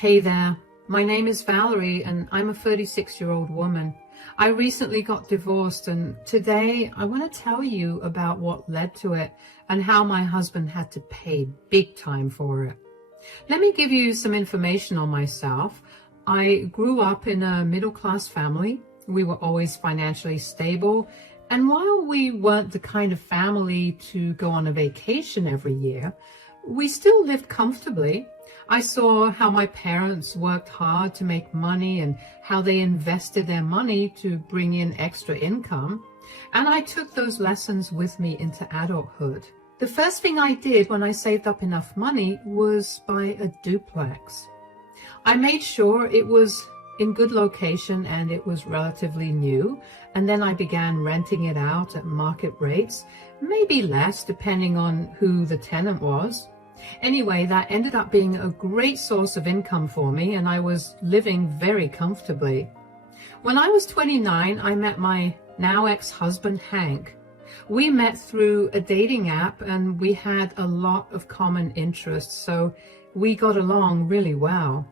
Hey there, my name is Valerie and I'm a 36-year-old woman. I recently got divorced and today I want to tell you about what led to it and how my husband had to pay big time for it. Let me give you some information on myself. I grew up in a middle-class family. We were always financially stable. And while we weren't the kind of family to go on a vacation every year, we still lived comfortably. I saw how my parents worked hard to make money and how they invested their money to bring in extra income. And I took those lessons with me into adulthood. The first thing I did when I saved up enough money was buy a duplex. I made sure it was in good location and it was relatively new, and then I began renting it out at market rates, maybe less depending on who the tenant was. Anyway, that ended up being a great source of income for me, and I was living very comfortably. When I was 29, I met my now ex-husband, Hank. We met through a dating app and we had a lot of common interests, so we got along really well.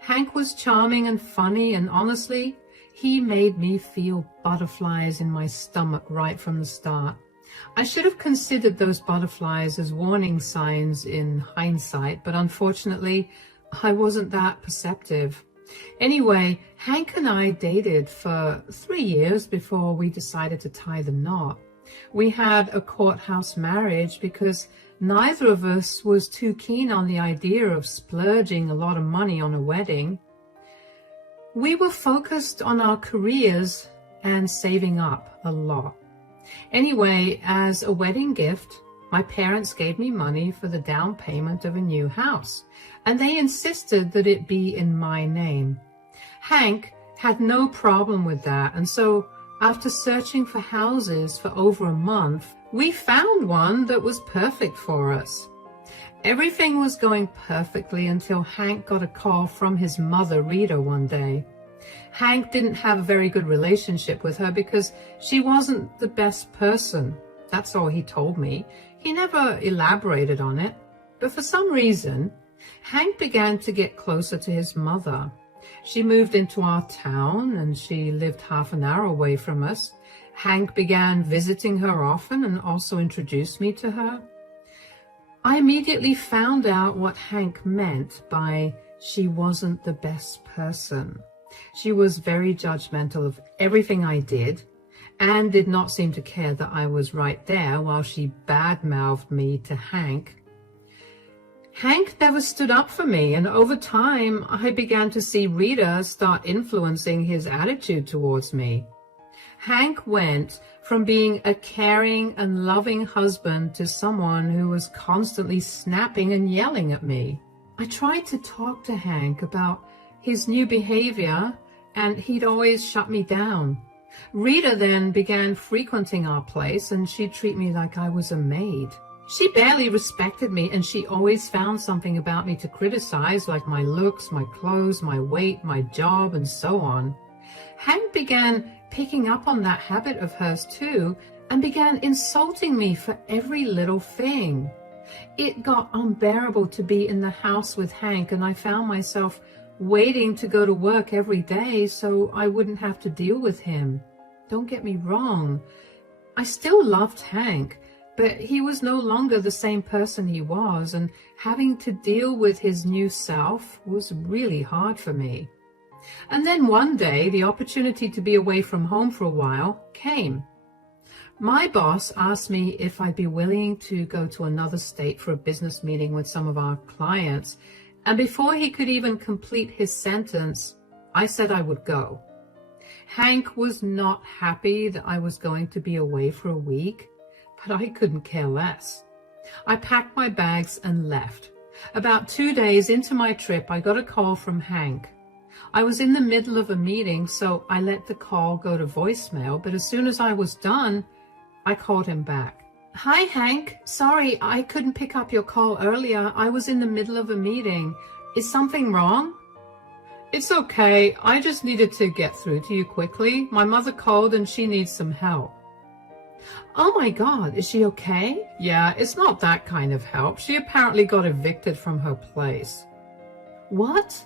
Hank was charming and funny, and honestly, he made me feel butterflies in my stomach right from the start. I should have considered those butterflies as warning signs in hindsight, but unfortunately, I wasn't that perceptive. Anyway, Hank and I dated for 3 years before we decided to tie the knot. We had a courthouse marriage because neither of us was too keen on the idea of splurging a lot of money on a wedding. We were focused on our careers and saving up a lot. Anyway, as a wedding gift, my parents gave me money for the down payment of a new house, and they insisted that it be in my name. Hank had no problem with that, and so after searching for houses for over a month, we found one that was perfect for us. Everything was going perfectly until Hank got a call from his mother, Rita, one day. Hank didn't have a very good relationship with her because she wasn't the best person. That's all he told me. He never elaborated on it. But for some reason, Hank began to get closer to his mother. She moved into our town and she lived half an hour away from us. Hank began visiting her often and also introduced me to her. I immediately found out what Hank meant by she wasn't the best person. She was very judgmental of everything I did and did not seem to care that I was right there while she badmouthed me to Hank. Hank never stood up for me, and over time I began to see Rita start influencing his attitude towards me. Hank went from being a caring and loving husband to someone who was constantly snapping and yelling at me. I tried to talk to Hank about his new behavior, and he'd always shut me down. Rita then began frequenting our place, and she'd treat me like I was a maid. She barely respected me, and she always found something about me to criticize, like my looks, my clothes, my weight, my job, and so on. Hank began picking up on that habit of hers too, and began insulting me for every little thing. It got unbearable to be in the house with Hank, and I found myself waiting to go to work every day so I wouldn't have to deal with him. Don't get me wrong, I still loved Hank, but he was no longer the same person he was, and having to deal with his new self was really hard for me. And then one day, the opportunity to be away from home for a while came. My boss asked me if I'd be willing to go to another state for a business meeting with some of our clients, and before he could even complete his sentence, I said I would go. Hank was not happy that I was going to be away for a week, but I couldn't care less. I packed my bags and left. About 2 days into my trip, I got a call from Hank. I was in the middle of a meeting, so I let the call go to voicemail, but as soon as I was done, I called him back. Hi, Hank. Sorry, I couldn't pick up your call earlier. I was in the middle of a meeting. Is something wrong? It's okay. I just needed to get through to you quickly. My mother called and she needs some help. Oh my God, is she okay? Yeah, it's not that kind of help. She apparently got evicted from her place. What?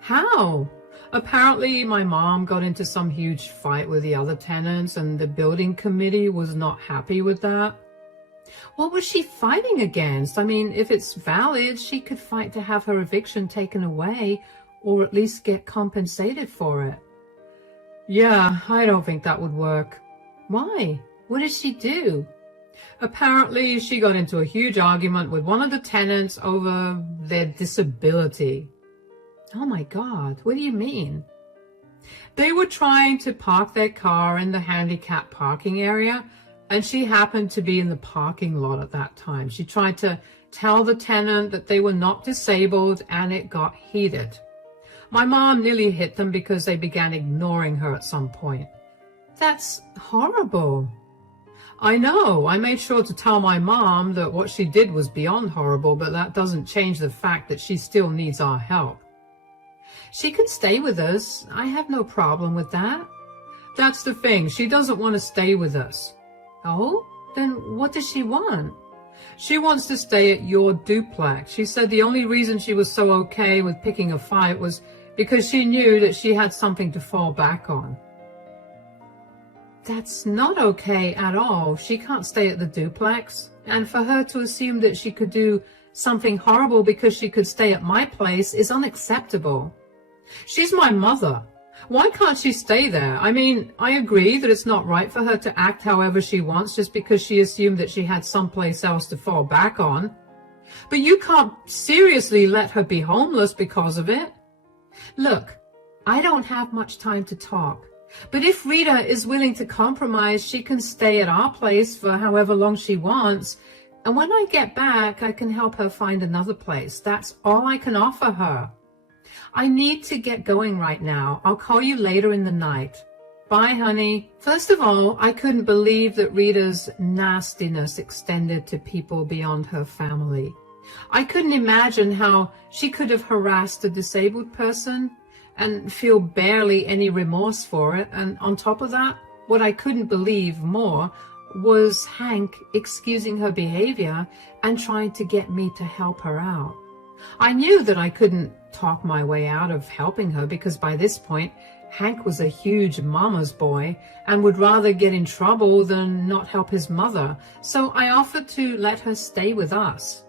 How? Apparently, my mom got into some huge fight with the other tenants and the building committee was not happy with that. What was she fighting against? I mean, if it's valid, she could fight to have her eviction taken away or at least get compensated for it. Yeah, I don't think that would work. Why? What did she do? Apparently, she got into a huge argument with one of the tenants over their disability. Oh my God, what do you mean? They were trying to park their car in the handicap parking area, and she happened to be in the parking lot at that time. She tried to tell the tenant that they were not disabled, and it got heated. My mom nearly hit them because they began ignoring her at some point. That's horrible. I know. I made sure to tell my mom that what she did was beyond horrible, but that doesn't change the fact that she still needs our help. She can stay with us. I have no problem with that. That's the thing. She doesn't want to stay with us. Oh? Then what does she want? She wants to stay at your duplex. She said the only reason she was so okay with picking a fight was because she knew that she had something to fall back on. That's not okay at all. She can't stay at the duplex. And for her to assume that she could do something horrible because she could stay at my place is unacceptable. She's my mother. Why can't she stay there? I mean, I agree that it's not right for her to act however she wants just because she assumed that she had someplace else to fall back on. But you can't seriously let her be homeless because of it. Look, I don't have much time to talk. But if Rita is willing to compromise, she can stay at our place for however long she wants. And when I get back, I can help her find another place. That's all I can offer her. I need to get going right now. I'll call you later in the night. Bye, honey. First of all, I couldn't believe that Rita's nastiness extended to people beyond her family. I couldn't imagine how she could have harassed a disabled person and feel barely any remorse for it. And on top of that, what I couldn't believe more was Hank excusing her behavior and trying to get me to help her out. I knew that I couldn't talk my way out of helping her because by this point, Hank was a huge mama's boy and would rather get in trouble than not help his mother. So I offered to let her stay with us.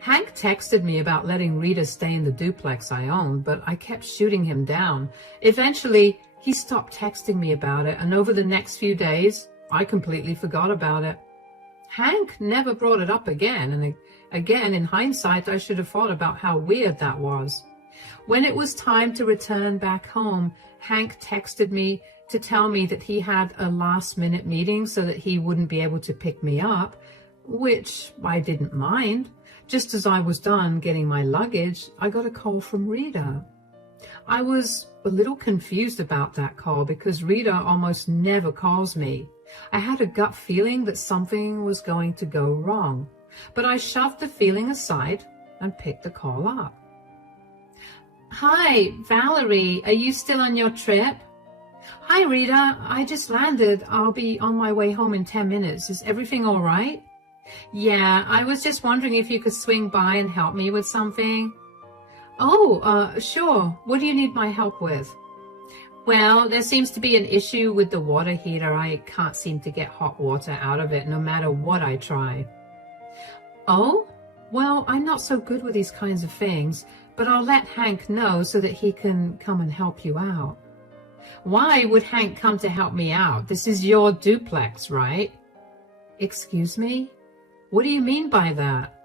Hank texted me about letting Rita stay in the duplex I owned, but I kept shooting him down. Eventually, he stopped texting me about it, and over the next few days, I completely forgot about it. Hank never brought it up again, and again, in hindsight, I should have thought about how weird that was. When it was time to return back home, Hank texted me to tell me that he had a last-minute meeting so that he wouldn't be able to pick me up, which I didn't mind. Just as I was done getting my luggage, I got a call from Rita. I was a little confused about that call because Rita almost never calls me. I had a gut feeling that something was going to go wrong, but I shoved the feeling aside and picked the call up. Hi, Valerie, are you still on your trip? Hi, Rita, I just landed. I'll be on my way home in 10 minutes. Is everything all right? Yeah, I was just wondering if you could swing by and help me with something. Oh, sure. What do you need my help with? Well, there seems to be an issue with the water heater. I can't seem to get hot water out of it no matter what I try. Oh? Well, I'm not so good with these kinds of things, but I'll let Hank know so that he can come and help you out. Why would Hank come to help me out? This is your duplex, right? Excuse me? What do you mean by that?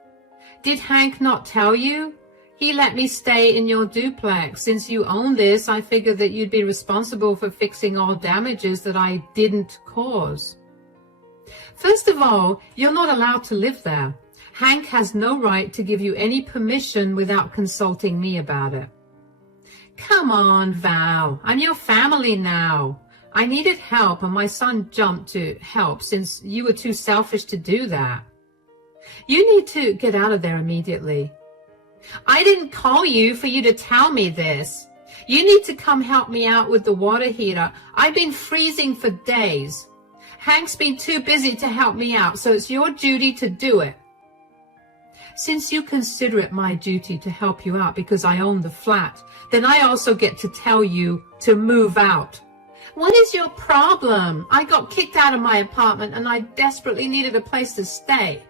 Did Hank not tell you? He let me stay in your duplex. Since you own this, I figured that you'd be responsible for fixing all damages that I didn't cause. First of all, you're not allowed to live there. Hank has no right to give you any permission without consulting me about it. Come on, Val. I'm your family now. I needed help and my son jumped to help since you were too selfish to do that. You need to get out of there immediately. I didn't call you for you to tell me this. You need to come help me out with the water heater. I've been freezing for days. Hank's been too busy to help me out, so it's your duty to do it. Since you consider it my duty to help you out because I own the flat, then I also get to tell you to move out. What is your problem? I got kicked out of my apartment and I desperately needed a place to stay,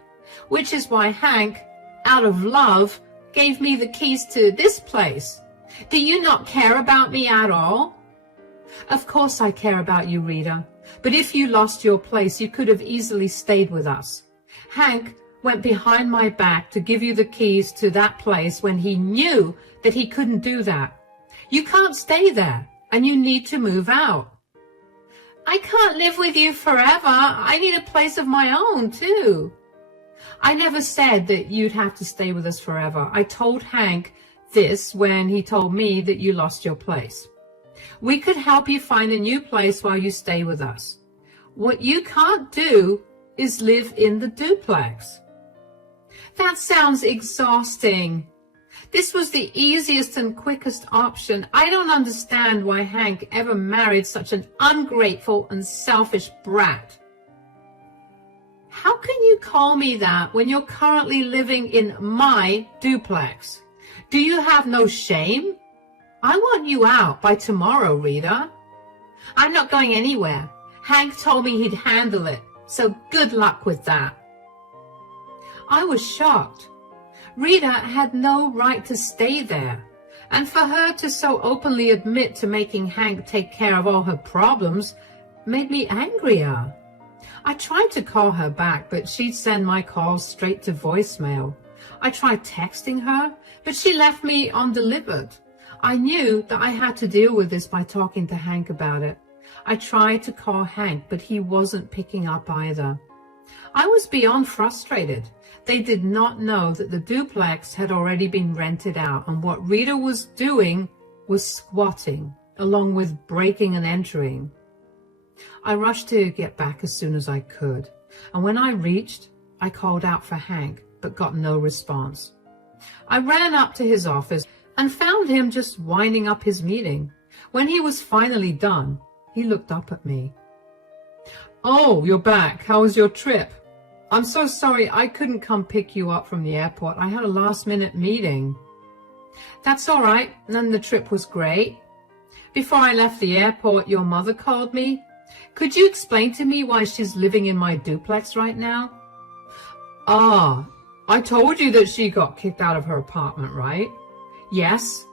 which is why Hank, out of love, gave me the keys to this place. Do you not care about me at all? Of course I care about you, Rita, but if you lost your place, you could have easily stayed with us. Hank went behind my back to give you the keys to that place when he knew that he couldn't do that. You can't stay there, and you need to move out. I can't live with you forever. I need a place of my own, too. I never said that you'd have to stay with us forever. I told Hank this when he told me that you lost your place. We could help you find a new place while you stay with us. What you can't do is live in the duplex. That sounds exhausting. This was the easiest and quickest option. I don't understand why Hank ever married such an ungrateful and selfish brat. How can you call me that when you're currently living in my duplex? Do you have no shame? I want you out by tomorrow, Rita. I'm not going anywhere. Hank told me he'd handle it, so good luck with that. I was shocked. Rita had no right to stay there, and for her to so openly admit to making Hank take care of all her problems made me angrier. I tried to call her back, but she'd send my calls straight to voicemail. I tried texting her, but she left me undelivered. I knew that I had to deal with this by talking to Hank about it. I tried to call Hank, but he wasn't picking up either. I was beyond frustrated. They did not know that the duplex had already been rented out, and what Rita was doing was squatting, along with breaking and entering. I rushed to get back as soon as I could, and when I reached, I called out for Hank, but got no response. I ran up to his office and found him just winding up his meeting. When he was finally done, he looked up at me. "Oh, you're back. How was your trip? I'm so sorry I couldn't come pick you up from the airport. I had a last-minute meeting." "That's all right, and the trip was great. Before I left the airport, your mother called me. Could you explain to me why she's living in my duplex right now?" "Ah, I told you that she got kicked out of her apartment, right?" "Yes,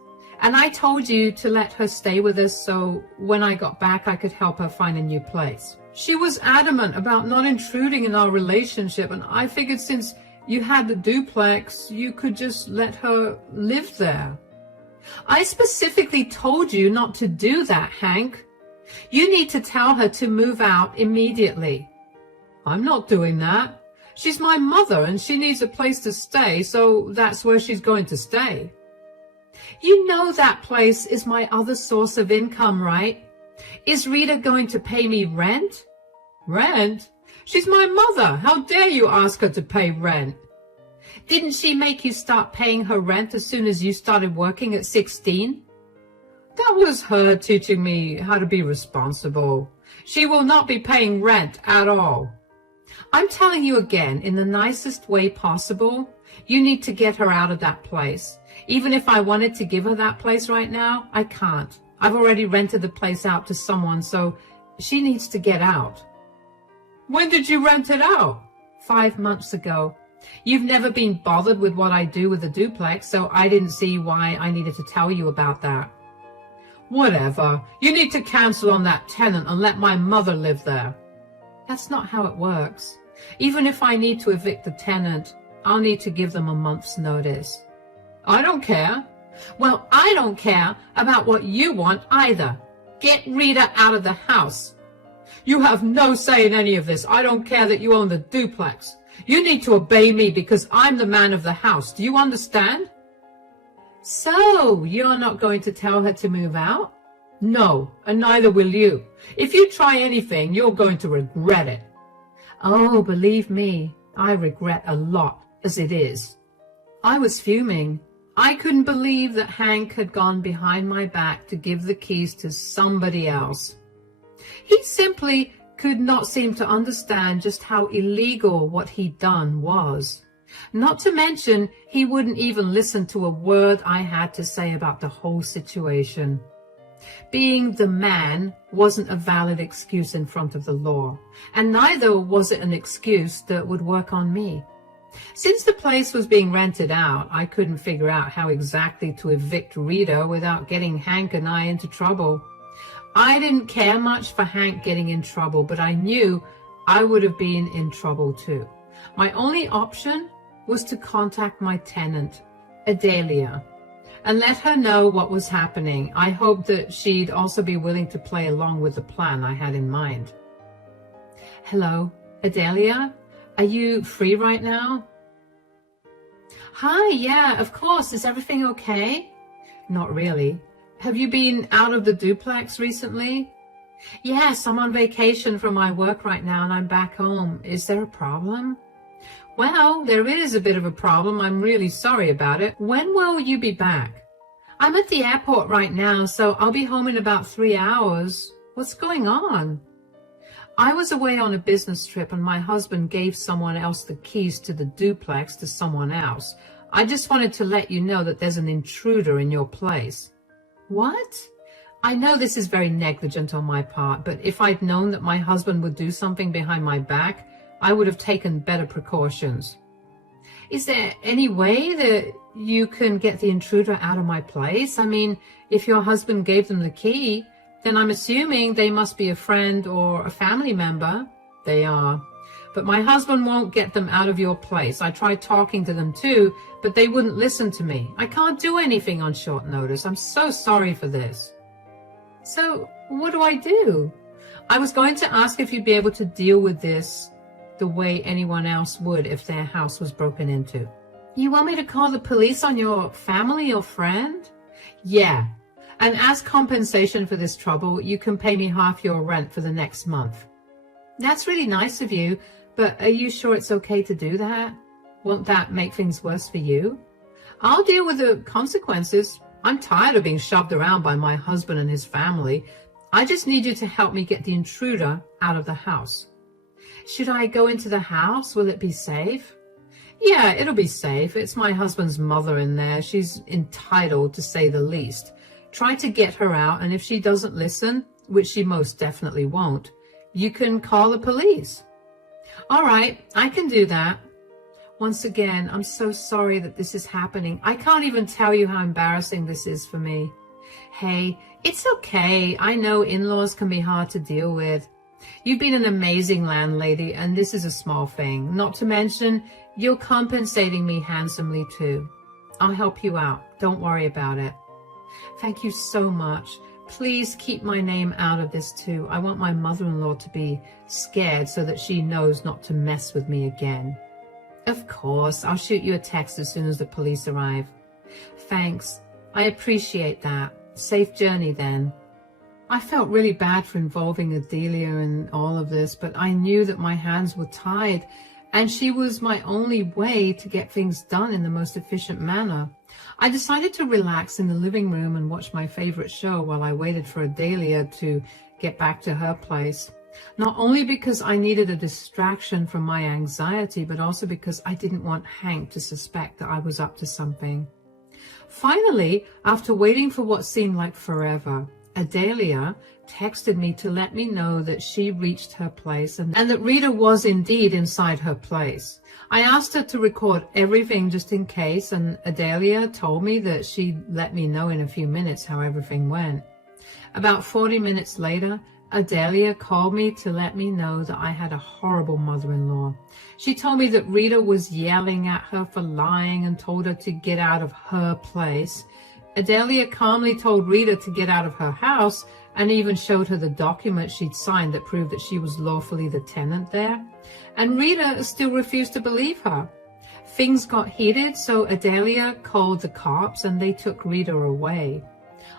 and I told you to let her stay with us so when I got back I could help her find a new place. She was adamant about not intruding in our relationship, and I figured since you had the duplex, you could just let her live there." "I specifically told you not to do that, Hank. You need to tell her to move out immediately." "I'm not doing that. She's my mother and she needs a place to stay, so that's where she's going to stay." "You know that place is my other source of income, right? Is Rita going to pay me rent?" "Rent? She's my mother. How dare you ask her to pay rent?" "Didn't she make you start paying her rent as soon as you started working at 16? "That was her teaching me how to be responsible. She will not be paying rent at all." "I'm telling you again, in the nicest way possible, you need to get her out of that place. Even if I wanted to give her that place right now, I can't. I've already rented the place out to someone, so she needs to get out." "When did you rent it out?" 5 months ago. You've never been bothered with what I do with the duplex, so I didn't see why I needed to tell you about that." "Whatever. You need to cancel on that tenant and let my mother live there." "That's not how it works. Even if I need to evict the tenant, I'll need to give them a month's notice." "I don't care." "Well, I don't care about what you want either. Get Rita out of the house." "You have no say in any of this. I don't care that you own the duplex. You need to obey me because I'm the man of the house. Do you understand?" "So, you're not going to tell her to move out?" "No, and neither will you. If you try anything, you're going to regret it." "Oh, believe me, I regret a lot as it is." I was fuming. I couldn't believe that Hank had gone behind my back to give the keys to somebody else. He simply could not seem to understand just how illegal what he'd done was. Not to mention, he wouldn't even listen to a word I had to say about the whole situation. Being the man wasn't a valid excuse in front of the law, and neither was it an excuse that would work on me. Since the place was being rented out, I couldn't figure out how exactly to evict Rita without getting Hank and I into trouble. I didn't care much for Hank getting in trouble, but I knew I would have been in trouble too. My only option was to contact my tenant, Adelia, and let her know what was happening. I hoped that she'd also be willing to play along with the plan I had in mind. Hello, Adelia? Are you free right now? Hi, yeah, of course. Is everything okay? Not really. Have you been out of the duplex recently? Yes, I'm on vacation from my work right now and I'm back home. Is there a problem? Well, there is a bit of a problem. I'm really sorry about it. When will you be back? I'm at the airport right now, so I'll be home in about 3 hours. What's going on? I was away on a business trip and my husband gave someone else the keys to the duplex to someone else. I just wanted to let you know that there's an intruder in your place. What? I know this is very negligent on my part, but if I'd known that my husband would do something behind my back, I would have taken better precautions. Is there any way that you can get the intruder out of my place? I mean, if your husband gave them the key, then I'm assuming they must be a friend or a family member. They are. But my husband won't get them out of your place. I tried talking to them too, but they wouldn't listen to me. I can't do anything on short notice. I'm so sorry for this. So what do I do? I was going to ask if you'd be able to deal with this the way anyone else would if their house was broken into. You want me to call the police on your family or friend? Yeah. And as compensation for this trouble, you can pay me half your rent for the next month. That's really nice of you, but are you sure it's okay to do that? Won't that make things worse for you? I'll deal with the consequences. I'm tired of being shoved around by my husband and his family. I just need you to help me get the intruder out of the house. Should I go into the house? Will it be safe? Yeah, it'll be safe. It's my husband's mother in there. She's entitled, to say the least. Try to get her out, and if she doesn't listen, which she most definitely won't, you can call the police. All right, I can do that. Once again, I'm so sorry that this is happening. I can't even tell you how embarrassing this is for me. Hey, it's okay. I know in-laws can be hard to deal with. You've been an amazing landlady, and this is a small thing. Not to mention, you're compensating me handsomely too. I'll help you out. Don't worry about it. Thank you so much. Please keep my name out of this too. I want my mother-in-law to be scared so that she knows not to mess with me again. Of course, I'll shoot you a text as soon as the police arrive. Thanks. I appreciate that. Safe journey then. I felt really bad for involving Adelia in all of this, but I knew that my hands were tied, and she was my only way to get things done in the most efficient manner. I decided to relax in the living room and watch my favorite show while I waited for Adelia to get back to her place. Not only because I needed a distraction from my anxiety, but also because I didn't want Hank to suspect that I was up to something. Finally, after waiting for what seemed like forever, Adelia texted me to let me know that she reached her place and that Rita was indeed inside her place. I asked her to record everything just in case, and Adelia told me that she'd let me know in a few minutes how everything went. About 40 minutes later, Adelia called me to let me know that I had a horrible mother-in-law. She told me that Rita was yelling at her for lying and told her to get out of her place. Adelia calmly told Rita to get out of her house and even showed her the document she'd signed that proved that she was lawfully the tenant there. And Rita still refused to believe her. Things got heated, so Adelia called the cops and they took Rita away.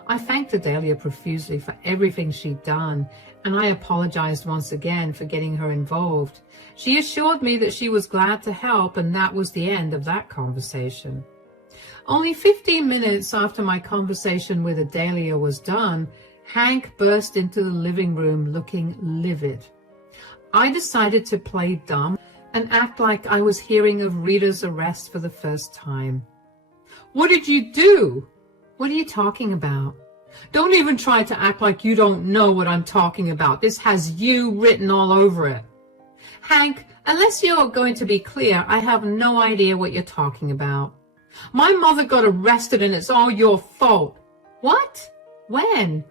I thanked Adelia profusely for everything she'd done, and I apologized once again for getting her involved. She assured me that she was glad to help, and that was the end of that conversation. Only 15 minutes after my conversation with Adelia was done, Hank burst into the living room looking livid. I decided to play dumb and act like I was hearing of Rita's arrest for the first time. What did you do? What are you talking about? Don't even try to act like you don't know what I'm talking about. This has you written all over it. Hank, unless you're going to be clear, I have no idea what you're talking about. My mother got arrested and it's all your fault. What? When?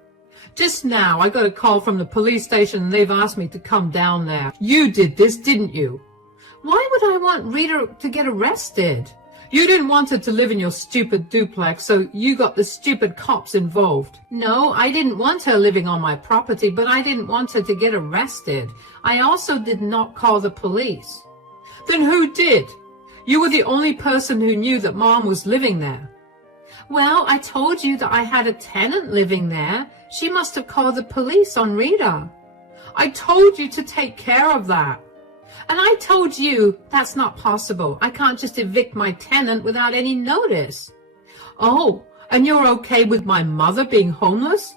Just now. I got a call from the police station and they've asked me to come down there. You did this, didn't you? Why would I want Rita to get arrested? You didn't want her to live in your stupid duplex, so you got the stupid cops involved. No, I didn't want her living on my property, but I didn't want her to get arrested. I also did not call the police. Then who did? You were the only person who knew that Mom was living there. Well, I told you that I had a tenant living there. She must have called the police on Rita. I told you to take care of that. And I told you that's not possible. I can't just evict my tenant without any notice. Oh, and you're okay with my mother being homeless?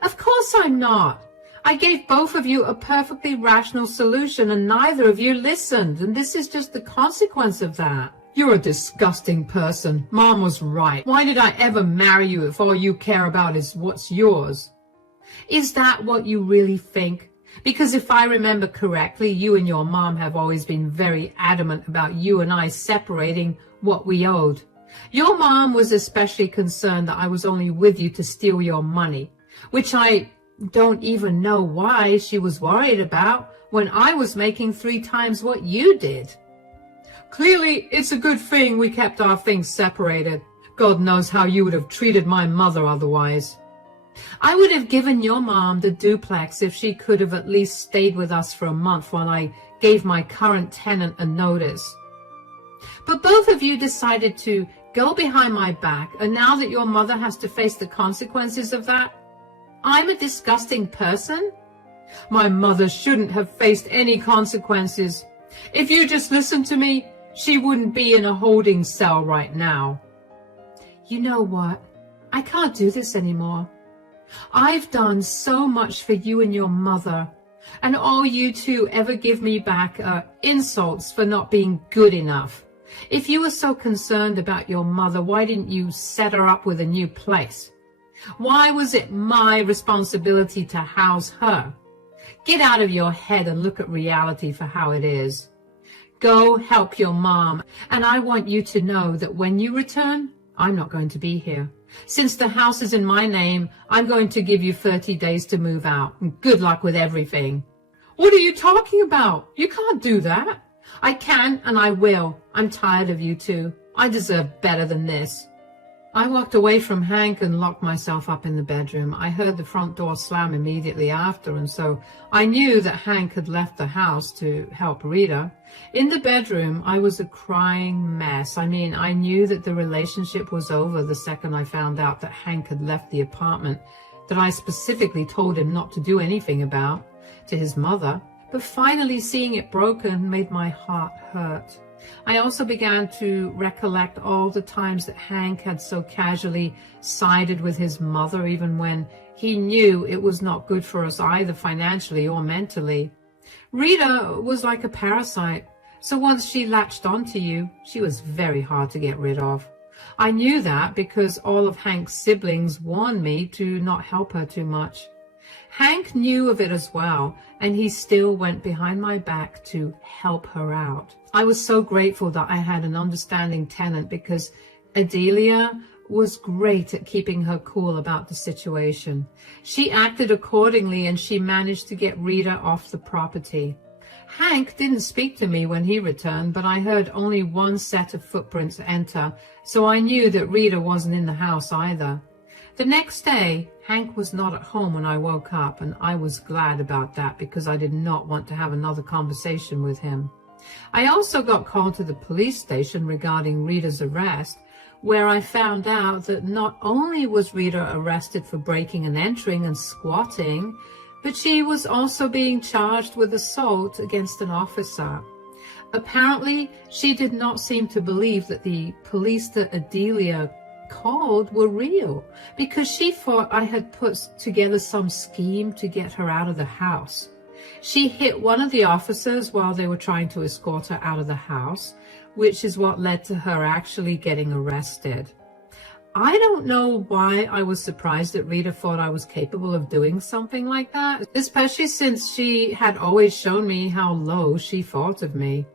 Of course I'm not. I gave both of you a perfectly rational solution and neither of you listened, and this is just the consequence of that. You're a disgusting person. Mom was right. Why did I ever marry you if all you care about is what's yours? Is that what you really think? Because if I remember correctly, you and your mom have always been very adamant about you and I separating what we owed. Your mom was especially concerned that I was only with you to steal your money, which I don't even know why she was worried about when I was making 3 times what you did. Clearly, it's a good thing we kept our things separated. God knows how you would have treated my mother otherwise. I would have given your mom the duplex if she could have at least stayed with us for a month while I gave my current tenant a notice. But both of you decided to go behind my back, and now that your mother has to face the consequences of that, I'm a disgusting person? My mother shouldn't have faced any consequences. If you just listened to me, she wouldn't be in a holding cell right now. You know what? I can't do this anymore. I've done so much for you and your mother, and all you two ever give me back are insults for not being good enough. If you were so concerned about your mother, why didn't you set her up with a new place? Why was it my responsibility to house her? Get out of your head and look at reality for how it is. Go help your mom, and I want you to know that when you return, I'm not going to be here. Since the house is in my name, I'm going to give you 30 days to move out. And good luck with everything. What are you talking about? You can't do that. I can and I will. I'm tired of you two. I deserve better than this. I walked away from Hank and locked myself up in the bedroom. I heard the front door slam immediately after, and so I knew that Hank had left the house to help Rita. In the bedroom, I was a crying mess. I mean, I knew that the relationship was over the second I found out that Hank had left the apartment that I specifically told him not to do anything about to his mother. But finally seeing it broken made my heart hurt. I also began to recollect all the times that Hank had so casually sided with his mother, even when he knew it was not good for us either financially or mentally. Rita was like a parasite, so once she latched onto you, she was very hard to get rid of. I knew that because all of Hank's siblings warned me to not help her too much. Hank knew of it as well, and he still went behind my back to help her out. I was so grateful that I had an understanding tenant because Adelia was great at keeping her cool about the situation. She acted accordingly and she managed to get Rita off the property. Hank didn't speak to me when he returned, but I heard only one set of footprints enter, so I knew that Rita wasn't in the house either. The next day, Hank was not at home when I woke up, and I was glad about that because I did not want to have another conversation with him. I also got called to the police station regarding Rita's arrest, where I found out that not only was Rita arrested for breaking and entering and squatting, but she was also being charged with assault against an officer. Apparently, she did not seem to believe that the police that Adelia called were real, because she thought I had put together some scheme to get her out of the house. She hit one of the officers while they were trying to escort her out of the house, which is what led to her actually getting arrested. I don't know why I was surprised that Rita thought I was capable of doing something like that, especially since she had always shown me how low she thought of me.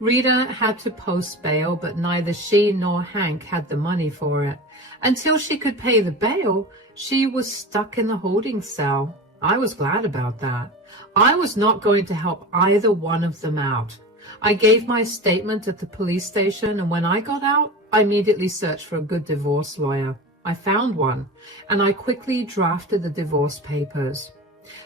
Rita had to post bail, but neither she nor Hank had the money for it. Until she could pay the bail, she was stuck in the holding cell. I was glad about that. I was not going to help either one of them out. I gave my statement at the police station, and when I got out, I immediately searched for a good divorce lawyer. I found one, and I quickly drafted the divorce papers.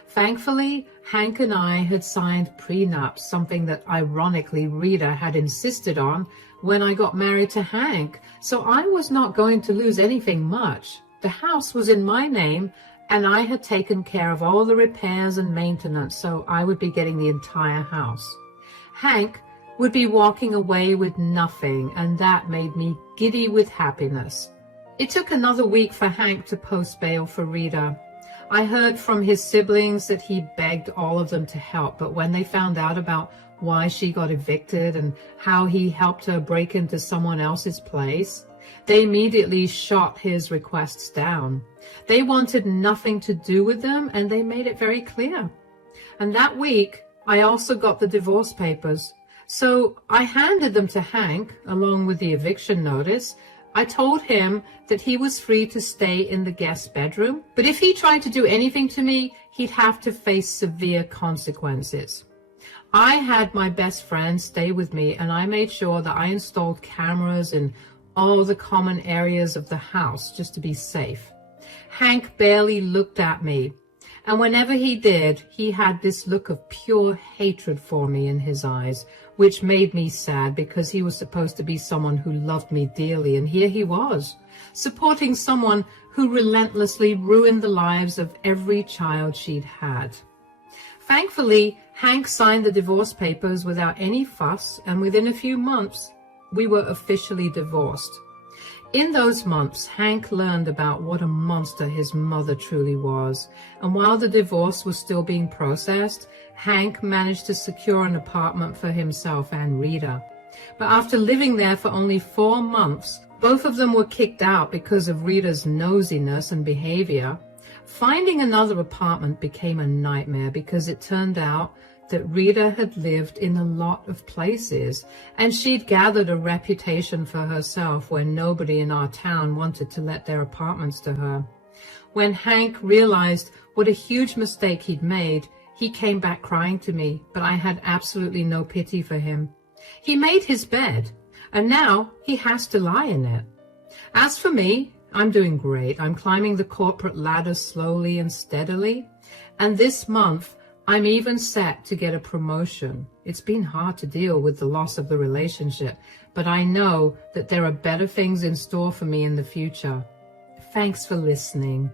Thankfully, Hank and I had signed prenups, something that ironically Rita had insisted on when I got married to Hank, so I was not going to lose anything much. The house was in my name, and I had taken care of all the repairs and maintenance, so I would be getting the entire house. Hank would be walking away with nothing, and that made me giddy with happiness. It took another week for Hank to post bail for Rita. I heard from his siblings that he begged all of them to help, but when they found out about why she got evicted and how he helped her break into someone else's place, they immediately shot his requests down. They wanted nothing to do with them, and they made it very clear. And that week, I also got the divorce papers. So I handed them to Hank, along with the eviction notice. I told him that he was free to stay in the guest bedroom, but if he tried to do anything to me, he'd have to face severe consequences. I had my best friend stay with me, and I made sure that I installed cameras in all the common areas of the house just to be safe. Hank barely looked at me, and whenever he did, he had this look of pure hatred for me in his eyes, which made me sad because he was supposed to be someone who loved me dearly, and here he was, supporting someone who relentlessly ruined the lives of every child she'd had. Thankfully, Hank signed the divorce papers without any fuss, and within a few months, we were officially divorced. In those months, Hank learned about what a monster his mother truly was, and while the divorce was still being processed, Hank managed to secure an apartment for himself and Rita. But after living there for only 4 months, both of them were kicked out because of Rita's nosiness and behavior. Finding another apartment became a nightmare because it turned out that Rita had lived in a lot of places, and she'd gathered a reputation for herself where nobody in our town wanted to let their apartments to her. When Hank realized what a huge mistake he'd made, he came back crying to me, but I had absolutely no pity for him. He made his bed, and now he has to lie in it. As for me, I'm doing great. I'm climbing the corporate ladder slowly and steadily, and this month, I'm even set to get a promotion. It's been hard to deal with the loss of the relationship, but I know that there are better things in store for me in the future. Thanks for listening.